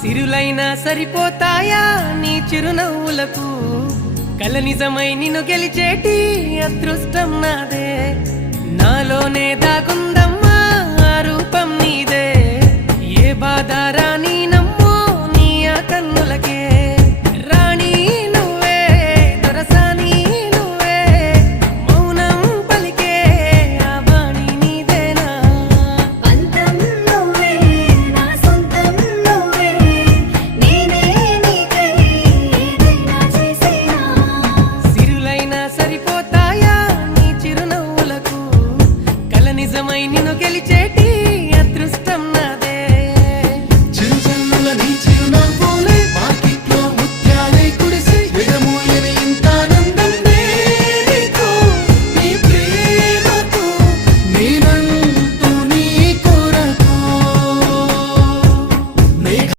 సిరులైనా సరిపోతాయా నీ చిరునవ్వులకు కల నిజమై నిన్ను గెలిచేటి అదృష్టం నాదే నాలోనే దాగుందమ్మా ఆ రూపం నీదే ఏ బాధ రాని